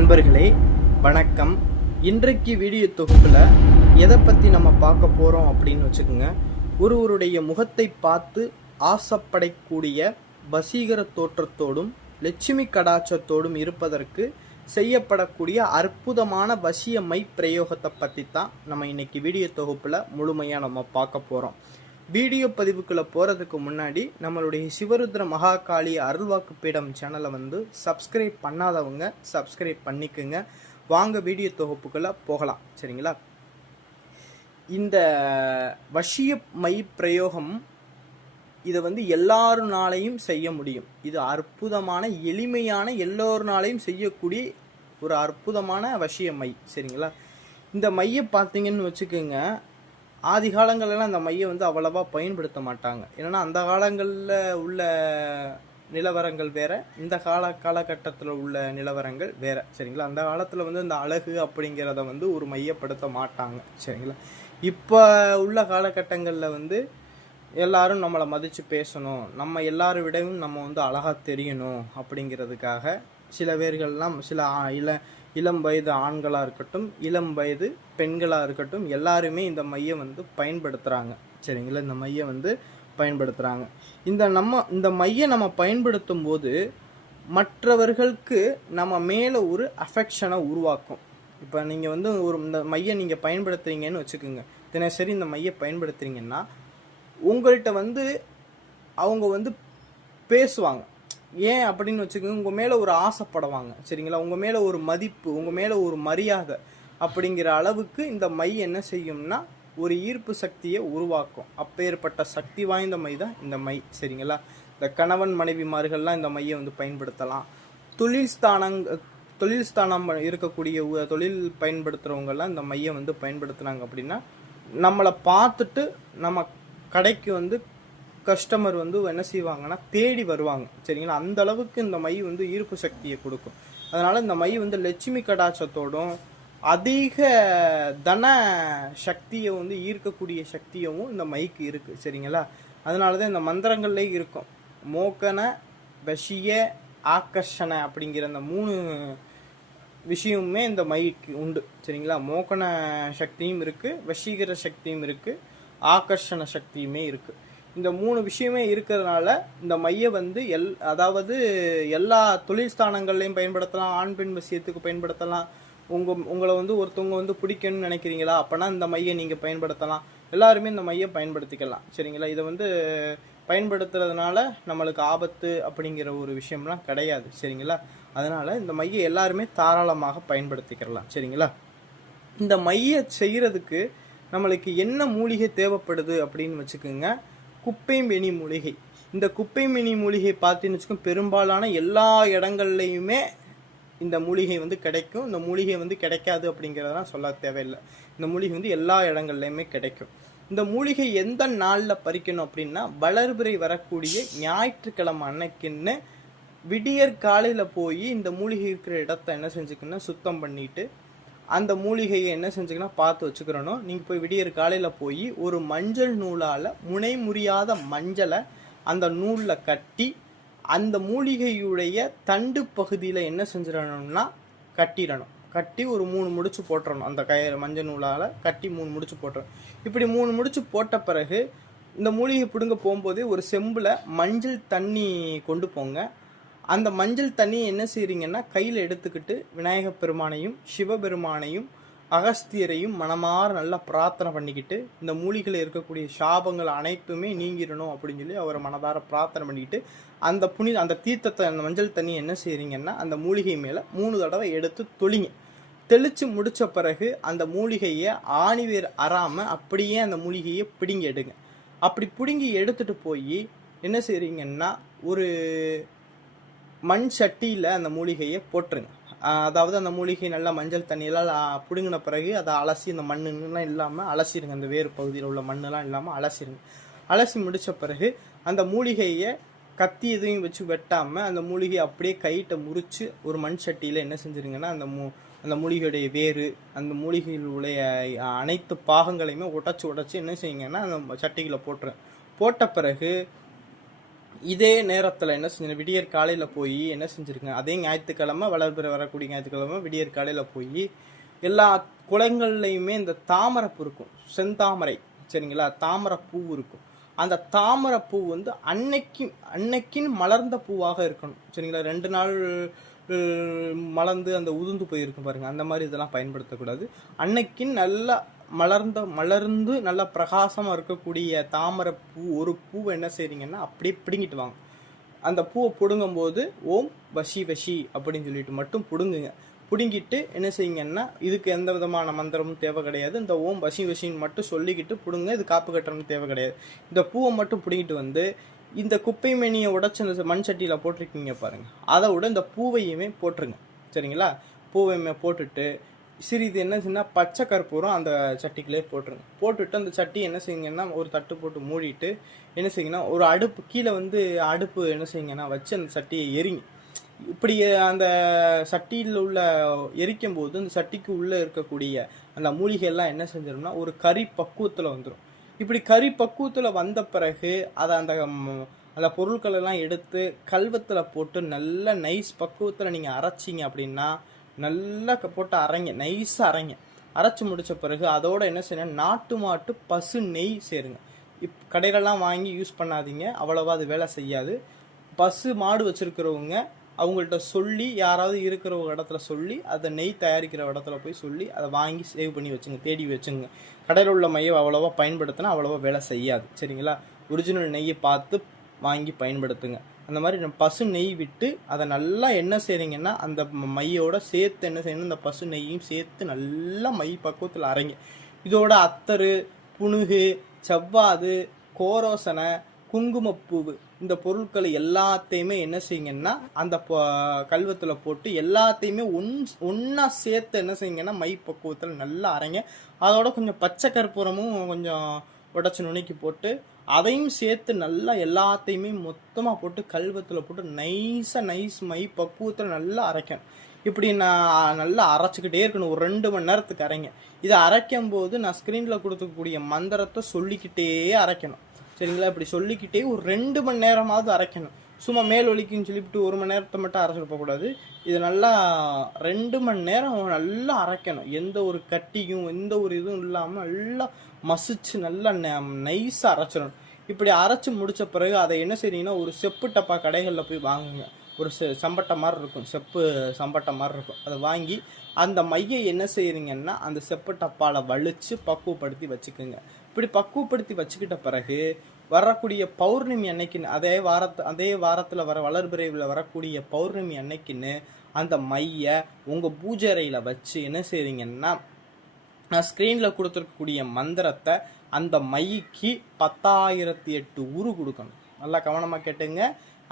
நண்பர்களே வணக்கம். இன்றைக்கு வீடியோ தொகுப்பில் எதை பற்றி நம்ம பார்க்க போகிறோம் அப்படின்னு வச்சுக்கோங்க. ஒருவருடைய முகத்தை பார்த்து ஆசைப்படக்கூடிய வசீகர தோற்றத்தோடும் லட்சுமி கடாட்சத்தோடும் இருப்பதற்கு செய்யப்படக்கூடிய அற்புதமான வசிய மை பிரயோகத்தை பற்றி தான் நம்ம இன்னைக்கு வீடியோ தொகுப்பில் முழுமையாக நம்ம பார்க்க போகிறோம். வீடியோ பதிவுக்குள்ளே போகிறதுக்கு முன்னாடி நம்மளுடைய சிவருத்ர மகாகாளி அருள்வாக்கு பீடம் சேனலை சப்ஸ்கிரைப் பண்ணாதவங்க சப்ஸ்கிரைப் பண்ணிக்குங்க. வாங்க வீடியோ தொகுப்புக்குள்ளே போகலாம். சரிங்களா? இந்த வசிய மை பிரயோகம் இதை எல்லாருனாலையும் செய்ய முடியும். இது அற்புதமான எளிமையான எல்லோருனாலையும் செய்யக்கூடிய ஒரு அற்புதமான வசிய மை. சரிங்களா? இந்த மையை பார்த்தீங்கன்னு வச்சுக்கோங்க, ஆதி காலங்கள்லாம் அந்த மையை அவ்வளவா பயன்படுத்த மாட்டாங்க. ஏன்னா அந்த காலங்களில் உள்ள நிலவரங்கள் வேற, இந்த காலகட்டத்தில் உள்ள நிலவரங்கள் வேற. சரிங்களா? அந்த காலத்தில் இந்த அழகு அப்படிங்கிறத ஒரு மையப்படுத்த மாட்டாங்க. சரிங்களா? இப்போ உள்ள காலகட்டங்களில் எல்லாரும் நம்மளை மதித்து பேசணும், நம்ம எல்லாரும் விடவும் நம்ம அழகாக தெரியணும் அப்படிங்கிறதுக்காக சில பேர்கள்லாம் சில இளம் வயது ஆண்களாக இருக்கட்டும், இளம் வயது பெண்களாக இருக்கட்டும், எல்லாருமே இந்த மையை பயன்படுத்துகிறாங்க. சரிங்களா? இந்த மையை பயன்படுத்துகிறாங்க. இந்த மையை நம்ம பயன்படுத்தும் போது மற்றவர்களுக்கு நம்ம மேலே ஒரு அஃபெக்ஷனை உருவாக்கும். இப்போ நீங்கள் இந்த மையை நீங்கள் பயன்படுத்துறீங்கன்னு வச்சுக்கோங்க, தினசரி இந்த மையை பயன்படுத்துறீங்கன்னா உங்கள்கிட்ட அவங்க பேசுவாங்க. ஏன் அப்படின்னு வச்சுக்கோங்க, உங்கள் மேலே ஒரு ஆசைப்படுவாங்க. சரிங்களா? உங்கள் மேலே ஒரு மதிப்பு, உங்கள் மேலே ஒரு மரியாதை அப்படிங்கிற அளவுக்கு இந்த மை என்ன செய்யும்னா ஒரு ஈர்ப்பு சக்தியை உருவாக்கும். அப்பேற்பட்ட சக்தி வாய்ந்த மை தான் இந்த மை. சரிங்களா? இந்த கணவன் மனைவிமார்கள்லாம் இந்த மையை பயன்படுத்தலாம். தொழில் ஸ்தானம் இருக்கக்கூடிய தொழில் பயன்படுத்துகிறவங்கெல்லாம் இந்த மையை பயன்படுத்துனாங்க அப்படின்னா நம்மளை பார்த்துட்டு நம்ம கடைக்கு கஸ்டமர் என்ன செய்வாங்கன்னா தேடி வருவாங்க. சரிங்களா? அந்த அளவுக்கு இந்த மை ஈர்ப்பு சக்தியை கொடுக்கும். அதனால இந்த மை லட்சுமி கடாட்சத்தோடும் அதிக தன சக்தியை ஈர்க்கக்கூடிய சக்தியும் இந்த மைக்கு இருக்கு. சரிங்களா? அதனாலதான் இந்த மந்திரங்கள்லே இருக்கும், மோகன வசிய ஆகர்ஷண அப்படிங்கிற அந்த 3 விஷயமுமே இந்த மைக்கு உண்டு. சரிங்களா? மோகன சக்தியும் இருக்கு, வசீகர சக்தியும் இருக்கு, ஆகர்ஷண சக்தியுமே இருக்கு. இந்த 3 விஷயமே இருக்கிறதுனால இந்த மையை அதாவது எல்லா தொழில் ஸ்தானங்கள்லையும் பயன்படுத்தலாம், ஆண் பெண் விஷயத்துக்கு பயன்படுத்தலாம். உங்களை ஒருத்தவங்க பிடிக்கணும்னு நினைக்கிறீங்களா, அப்போனா இந்த மையை நீங்கள் பயன்படுத்தலாம். எல்லாருமே இந்த மையை பயன்படுத்திக்கலாம். சரிங்களா? இதை பயன்படுத்துறதுனால நம்மளுக்கு ஆபத்து அப்படிங்கிற ஒரு விஷயம்லாம் கிடையாது. சரிங்களா? அதனால இந்த மையை எல்லாருமே தாராளமாக பயன்படுத்திக்கலாம். சரிங்களா? இந்த மையை செய்யறதுக்கு நம்மளுக்கு என்ன மூலிகை தேவைப்படுது அப்படின்னு வச்சுக்கோங்க. குப்பைமேனி மூலிகை. இந்த குப்பைமேனி மூலிகை பார்த்தீங்கன்னு வச்சுக்கோங்க, பெரும்பாலான எல்லா இடங்கள்லையுமே இந்த மூலிகை கிடைக்கும். இந்த மூலிகை கிடைக்காது அப்படிங்கிறதெல்லாம் சொல்ல தேவையில்லை. இந்த மூலிகை எல்லா இடங்கள்லையுமே கிடைக்கும். இந்த மூலிகை எந்த நாளில் பறிக்கணும் அப்படின்னா வளர்பிறை வரக்கூடிய ஞாயிற்றுக்கிழமை அன்னைக்குன்னு விடியற் காலையில் போய் இந்த மூலிகை இருக்கிற இடத்த என்ன செஞ்சுக்கணும்னா சுத்தம் பண்ணிட்டு அந்த மூலிகையை என்ன செஞ்சுக்கன்னா பார்த்து வச்சுக்கிறணும். நீங்கள் போய் விடியற் காலையில் போய் ஒரு மஞ்சள் நூலால் முனை முறியாத மஞ்சளை அந்த நூலில் கட்டி அந்த மூலிகையுடைய தண்டு பகுதியில் என்ன செஞ்சிடணும்னா கட்டிடணும். கட்டி ஒரு 3 முடிச்சு போட்டுறணும். அந்த மஞ்சள் நூலால் கட்டி 3 முடிச்சு போட்டுறணும். இப்படி 3 முடிச்சு போட்ட பிறகு இந்த மூலிகை பிடுங்க போகும்போது ஒரு செம்பில் மஞ்சள் தண்ணி கொண்டு போங்க. அந்த மஞ்சள் தண்ணியை என்ன செய்றீங்கன்னா கையில் எடுத்துக்கிட்டு விநாயகப் பெருமானையும் சிவபெருமானையும் அகஸ்தியரையும் மனமாற நல்லா பிரார்த்தனை பண்ணிக்கிட்டு இந்த மூலிகையில் இருக்கக்கூடிய சாபங்கள் அனைத்துமே நீங்கிடணும் அப்படின்னு சொல்லி அவரை மனதார பிரார்த்தனை பண்ணிக்கிட்டு அந்த தீர்த்தத்தை அந்த மஞ்சள் தண்ணி என்ன செய்றீங்கன்னா அந்த மூலிகை மேலே 3 தடவை எடுத்து தொளிங்க. தெளிச்சு முடிச்ச பிறகு அந்த மூலிகையை ஆணிவேர் அறாமல் அப்படியே அந்த மூலிகையை பிடுங்கி எடுங்க. அப்படி பிடுங்கி எடுத்துட்டு போய் என்ன செய்றீங்கன்னா ஒரு மண் சட்டியில் அந்த மூலிகையை போட்டுருங்க. அதாவது அந்த மூலிகை நல்லா மஞ்சள் தண்ணியெல்லாம் பிடுங்கின பிறகு அதை அலசி இந்த மண்ணுலாம் இல்லாமல் அலசிடுங்க. அந்த வேறு பகுதியில் உள்ள மண்ணெல்லாம் இல்லாமல் அலசிடுங்க. அலசி முடித்த பிறகு அந்த மூலிகையை கத்தி எதையும் வச்சு வெட்டாமல் அந்த மூலிகையை அப்படியே கையிட்ட முறித்து ஒரு மண் சட்டியில் என்ன செஞ்சுருங்கன்னா அந்த மூலிகையுடைய வேறு அந்த மூலிகையுடைய அனைத்து பாகங்களையுமே உடச்சி என்ன செய்யுங்கன்னா அந்த சட்டிகளை போட்டுருங்க. போட்ட பிறகு இதே நேரத்தில் என்ன செஞ்சு விடியற் காலையில் போய் என்ன செஞ்சுருங்க, அதே ஞாயிற்றுக்கிழமை வளர்பிற வரக்கூடிய ஞாயிற்றுக்கிழமை விடியற் காலையில் போய் எல்லா குளங்கள்லையுமே இந்த தாமரைப்பூ இருக்கும், செந்தாமரை சரிங்களா, தாமரை பூ இருக்கும். அந்த தாமரை பூ வந்து அன்னைக்குன்னு மலர்ந்த பூவாக இருக்கணும் சரிங்களா. 2 நாள் மலர்ந்து அந்த உதிர்ந்து போயிருக்கும் பாருங்க, அந்த மாதிரி இதெல்லாம் பயன்படுத்தக்கூடாது. அன்னைக்குன்னு நல்லா மலர்ந்து நல்லா பிரகாசமாக இருக்கக்கூடிய தாமரை பூ ஒரு பூவை என்ன செய்றீங்கன்னா அப்படியே பிடுங்கிட்டு வாங்க. அந்த பூவை பிடுங்கும் போது ஓம் வஷி வஷி அப்படின்னு சொல்லிட்டு மட்டும் பிடுங்குங்க. பிடுங்கிட்டு என்ன செய்யுங்கன்னா, இதுக்கு எந்த விதமான மந்திரமும் தேவை கிடையாது, இந்த ஓம் வசி வசின்னு மட்டும் சொல்லிக்கிட்டு பிடுங்க. இது காப்பு கட்டணும் தேவை கிடையாது. இந்த பூவை மட்டும் பிடுங்கிட்டு வந்து இந்த குப்பை மேனியை உடச்சி அந்த மண் சட்டியில் போட்டிருக்கீங்க பாருங்க, அதை விட இந்த பூவையுமே போட்டுருங்க சரிங்களா. பூவையுமே போட்டுட்டு சிறிது என்ன செய்யுன்னா பச்சை கற்பூரம் அந்த சட்டிக்குள்ளே போட்டுருங்க. போட்டுட்டு அந்த சட்டி என்ன செய்யுங்கன்னா ஒரு தட்டு போட்டு மூடிட்டு என்ன செய்யுங்கன்னா ஒரு அடுப்பு கீழே வந்து அடுப்பு என்ன செய்யுங்கன்னா வச்சு அந்த சட்டியை எரிங்க. இப்படி அந்த சட்டியில் உள்ள எரிக்கும் போது அந்த சட்டிக்கு உள்ளே இருக்கக்கூடிய அந்த மூலிகைலாம் என்ன செஞ்சிடும்னா ஒரு கறி பக்குவத்தில் வந்துடும். இப்படி கறி பக்குவத்தில் வந்த பிறகு அதை அந்த பொருட்கள் எல்லாம் எடுத்து கல்வத்தில் போட்டு நல்ல நைஸ் பக்குவத்தில் நீங்கள் அரைச்சிங்க அப்படின்னா, நல்லா போட்டு அரைங்க, நைஸாக அரைங்க. அரைச்சி முடித்த பிறகு அதோட என்ன செய்யணும், நாட்டு மாட்டு பசு நெய் சேருங்க. கடையிலலாம் வாங்கி யூஸ் பண்ணாதீங்க, அவ்வளோவா அது வேலை செய்யாது. பசு மாடு வச்சுருக்கிறவங்க அவங்கள்ட்ட சொல்லி, யாராவது இருக்கிற ஒரு இடத்துல சொல்லி, அதை நெய் தயாரிக்கிற இடத்துல போய் சொல்லி அதை வாங்கி சேவ் பண்ணி வச்சுங்க, தேடி வச்சுங்க. கடையில் உள்ள மையை அவ்வளோவா பயன்படுத்தினா அவ்வளோவா வேலை செய்யாது சரிங்களா. ஒரிஜினல் நெய்யை பார்த்து வாங்கி பயன்படுத்துங்க. அந்த மாதிரி பசு நெய் விட்டு அதை நல்லா என்ன செய்றீங்கன்னா அந்த மையோட சேர்த்து என்ன செய்யணும், இந்த பசு நெய்யும் சேர்த்து நல்லா மை பக்குவத்தில் அரைங்க. இதோட அத்தரு, புனுகு, செவ்வாது, கோரோசனை, குங்குமப்பூவு இந்த பொருட்களை எல்லாத்தையுமே என்ன செய்யுங்கன்னா அந்த கல்வத்தில் போட்டு எல்லாத்தையுமே ஒன்றா சேர்த்து என்ன செய்யுங்கன்னா மை பக்குவத்தில் நல்லா அரைங்க. அதோட கொஞ்சம் பச்சை கற்பூரமும் கொஞ்சம் உடச்சி நுணுக்கி போட்டு அதையும் சேர்த்து நல்லா எல்லாத்தையுமே மொத்தமாக போட்டு கல்வத்தில் போட்டு நைஸ் மை பக்குவத்தில் நல்லா அரைக்கணும். இப்படி நான் நல்லா அரைச்சிக்கிட்டே இருக்கணும், ஒரு 2 மணி நேரத்துக்கு அரைங்க. இதை அரைக்கும் போது நான் ஸ்க்ரீனில் கொடுக்கக்கூடிய மந்திரத்தை சொல்லிக்கிட்டே அரைக்கணும் சரிங்களா. இப்படி சொல்லிக்கிட்டே ஒரு 2 மணி நேரமாவது அரைக்கணும். சும்மா மேல் ஒலிக்குன்னு சொல்லிவிட்டு 1 மணி நேரத்தை மட்டும் அரைச்சிட்டு போகக்கூடாது. இது நல்லா 2 மணி நேரம் நல்லா அரைக்கணும். எந்த ஒரு கட்டியும் எந்த ஒரு இதுவும் இல்லாமல் நல்லா மசிச்சு நல்லா நைஸாக அரைச்சிடணும். இப்படி அரைச்சி முடித்த பிறகு அதை என்ன செய்றீங்கன்னா ஒரு செப்பு டப்பா கடைகளில் போய் வாங்குங்க. ஒரு சம்பட்டை மாதிரி இருக்கும், செப்பு சம்பட்டை மாதிரி இருக்கும். அதை வாங்கி அந்த மையை என்ன செய்கிறீங்கன்னா அந்த செப்பு டப்பாவில் வலிச்சு பக்குவப்படுத்தி வச்சுக்கோங்க. இப்படி பக்குவப்படுத்தி வச்சுக்கிட்ட பிறகு வரக்கூடிய பௌர்ணமி அன்னைக்குன்னு அதே வாரத்தில் வர வளர்பிறைவில் வரக்கூடிய பௌர்ணமி அன்னைக்குன்னு அந்த மையை உங்கள் பூஜை அறையில் வச்சு என்ன செய்றீங்கன்னா, நான் ஸ்க்ரீனில் கொடுத்துருக்கக்கூடிய மந்திரத்தை அந்த மைக்கு 10,008 உரு கொடுக்கணும். நல்லா கவனமாக கேட்டுங்க,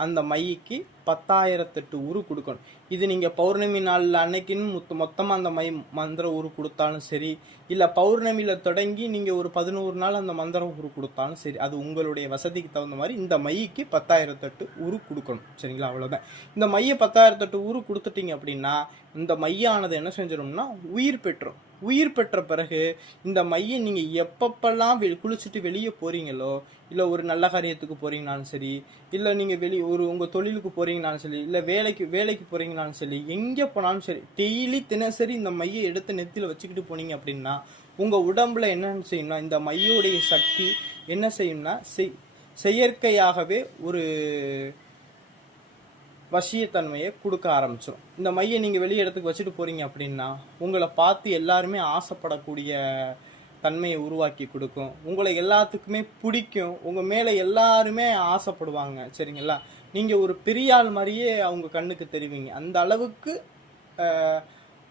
அந்த மைக்கு 10,008 உரு கொடுக்கணும். இது நீங்கள் பௌர்ணமி நாளில் அன்னைக்குன்னு மொத்தமாக அந்த மந்திர உரு கொடுத்தாலும் சரி, இல்லை பௌர்ணமியில் தொடங்கி நீங்கள் ஒரு 11 நாள் அந்த மந்திர உரு கொடுத்தாலும் சரி, அது உங்களுடைய வசதிக்கு தகுந்த மாதிரி இந்த மைக்கு 10,008 உரு கொடுக்கணும் சரிங்களா. அவ்வளோதான். இந்த மையை 10,008 உரு கொடுத்துட்டீங்க அப்படின்னா இந்த மையானது என்ன செஞ்சிடும்னா உயிர் பெற்றோம். உயிர் பெற்ற பிறகு இந்த மையை நீங்கள் எப்பப்பெல்லாம் குளிச்சுட்டு வெளியே போகிறீங்களோ, இல்லை ஒரு நல்ல காரியத்துக்கு போகிறீங்கனாலும் சரி, இல்லை நீங்கள் உங்கள் தொழிலுக்கு போகிறீங்கனாலும் சரி, இல்லை வேலைக்கு போகிறீங்கனாலும் சரி, எங்கே போனாலும் சரி, டெய்லி தினசரி இந்த மையை எடுத்து நெத்தியில் வச்சுக்கிட்டு போனீங்க அப்படின்னா உங்கள் உடம்புல என்னென்னு செய்யணும்னா இந்த மையோடைய சக்தி என்ன செய்யும்னா செயற்கையாகவே ஒரு வசியத்தன்மையை கொடுக்க ஆரம்பிச்சிடும். இந்த மையை நீங்கள் வெளியே இடத்துக்கு வச்சுட்டு போகிறீங்க அப்படின்னா உங்களை பார்த்து எல்லாருமே ஆசைப்படக்கூடிய தன்மையை உருவாக்கி கொடுக்கும். உங்களை எல்லாத்துக்குமே பிடிக்கும், உங்கள் மேலே எல்லாருமே ஆசைப்படுவாங்க சரிங்களா. நீங்கள் ஒரு பெரிய ஆள் மாதிரியே அவங்க கண்ணுக்கு தெரிவிங்க. அந்த அளவுக்கு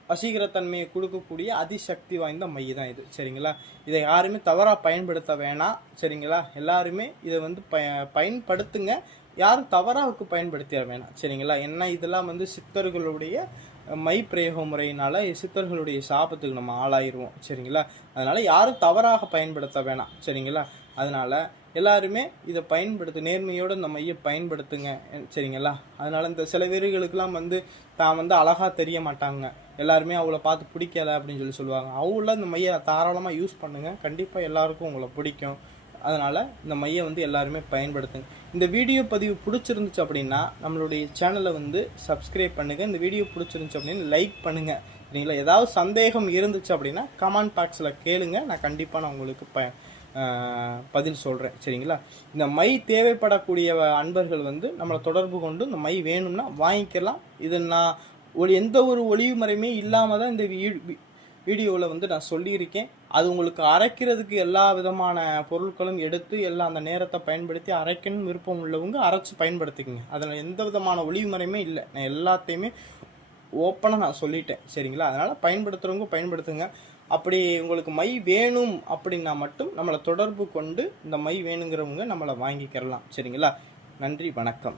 வசீகரத்தன்மையை கொடுக்கக்கூடிய அதிசக்தி வாய்ந்த மை தான் இது சரிங்களா. இதை யாருமே தவறாக பயன்படுத்த வேணாம் சரிங்களா. எல்லாருமே இதை வந்து பயன்படுத்துங்க, யாரும் தவறாவுக்கு பயன்படுத்திட வேணாம் சரிங்களா. ஏன்னா இதெல்லாம் வந்து சித்தர்களுடைய மை பிரயோக முறையினால சித்தர்களுடைய சாபத்துக்கு நம்ம ஆளாயிருவோம் சரிங்களா. அதனால யாரும் தவறாக பயன்படுத்த வேணாம் சரிங்களா. அதனால எல்லாருமே இதை நேர்மையோடு இந்த மையை பயன்படுத்துங்க சரிங்களா. அதனால இந்த சில வீரர்களுக்கெல்லாம் வந்து தான் வந்து அழகா தெரிய மாட்டாங்க, எல்லாருமே அவங்கள பார்த்து பிடிக்கல அப்படின்னு சொல்லுவாங்க. அவங்கள இந்த மையை தாராளமாக யூஸ் பண்ணுங்க, கண்டிப்பாக எல்லாருக்கும் உங்களை பிடிக்கும். அதனால் இந்த மையை வந்து எல்லாருமே பயன்படுத்துங்க. இந்த வீடியோ பதிவு பிடிச்சிருந்துச்சு அப்படின்னா நம்மளுடைய சேனலை வந்து சப்ஸ்கிரைப் பண்ணுங்கள். இந்த வீடியோ பிடிச்சிருந்துச்சு அப்படின்னு லைக் பண்ணுங்கள். சரிங்களா? ஏதாவது சந்தேகம் இருந்துச்சு அப்படின்னா கமெண்ட் பாக்ஸில் கேளுங்க. நான் கண்டிப்பாக உங்களுக்கு பதில் சொல்கிறேன். சரிங்களா? இந்த மை தேவைப்படக்கூடிய அன்பர்கள் வந்து நம்மளை தொடர்பு கொண்டு இந்த மை வேணும்னா வாங்கிக்கலாம். இது நான் எந்த ஒரு ஒளிவு முறையுமே இல்லாமல் தான் இந்த வீடியோவில் வந்து நான் சொல்லியிருக்கேன். அது உங்களுக்கு அரைக்கிறதுக்கு எல்லா விதமான பொருட்களும் எடுத்து எல்லாம் அந்த நேரத்தை பயன்படுத்தி அரைக்கணும் விருப்பம் உள்ளவங்க அரைச்சி பயன்படுத்திக்கங்க. அதில் எந்த விதமான ஒளிவு முறையுமே இல்லை. நான் எல்லாத்தையுமே ஓப்பனாக நான் சொல்லிட்டேன். சரிங்களா? அதனால் பயன்படுத்துகிறவங்க பயன்படுத்துங்க. அப்படி உங்களுக்கு மை வேணும் அப்படின்னா மட்டும் நம்மளை தொடர்பு கொண்டு இந்த மை வேணுங்கிறவங்க நம்மளை வாங்கிக்கிறலாம். சரிங்களா? நன்றி, வணக்கம்.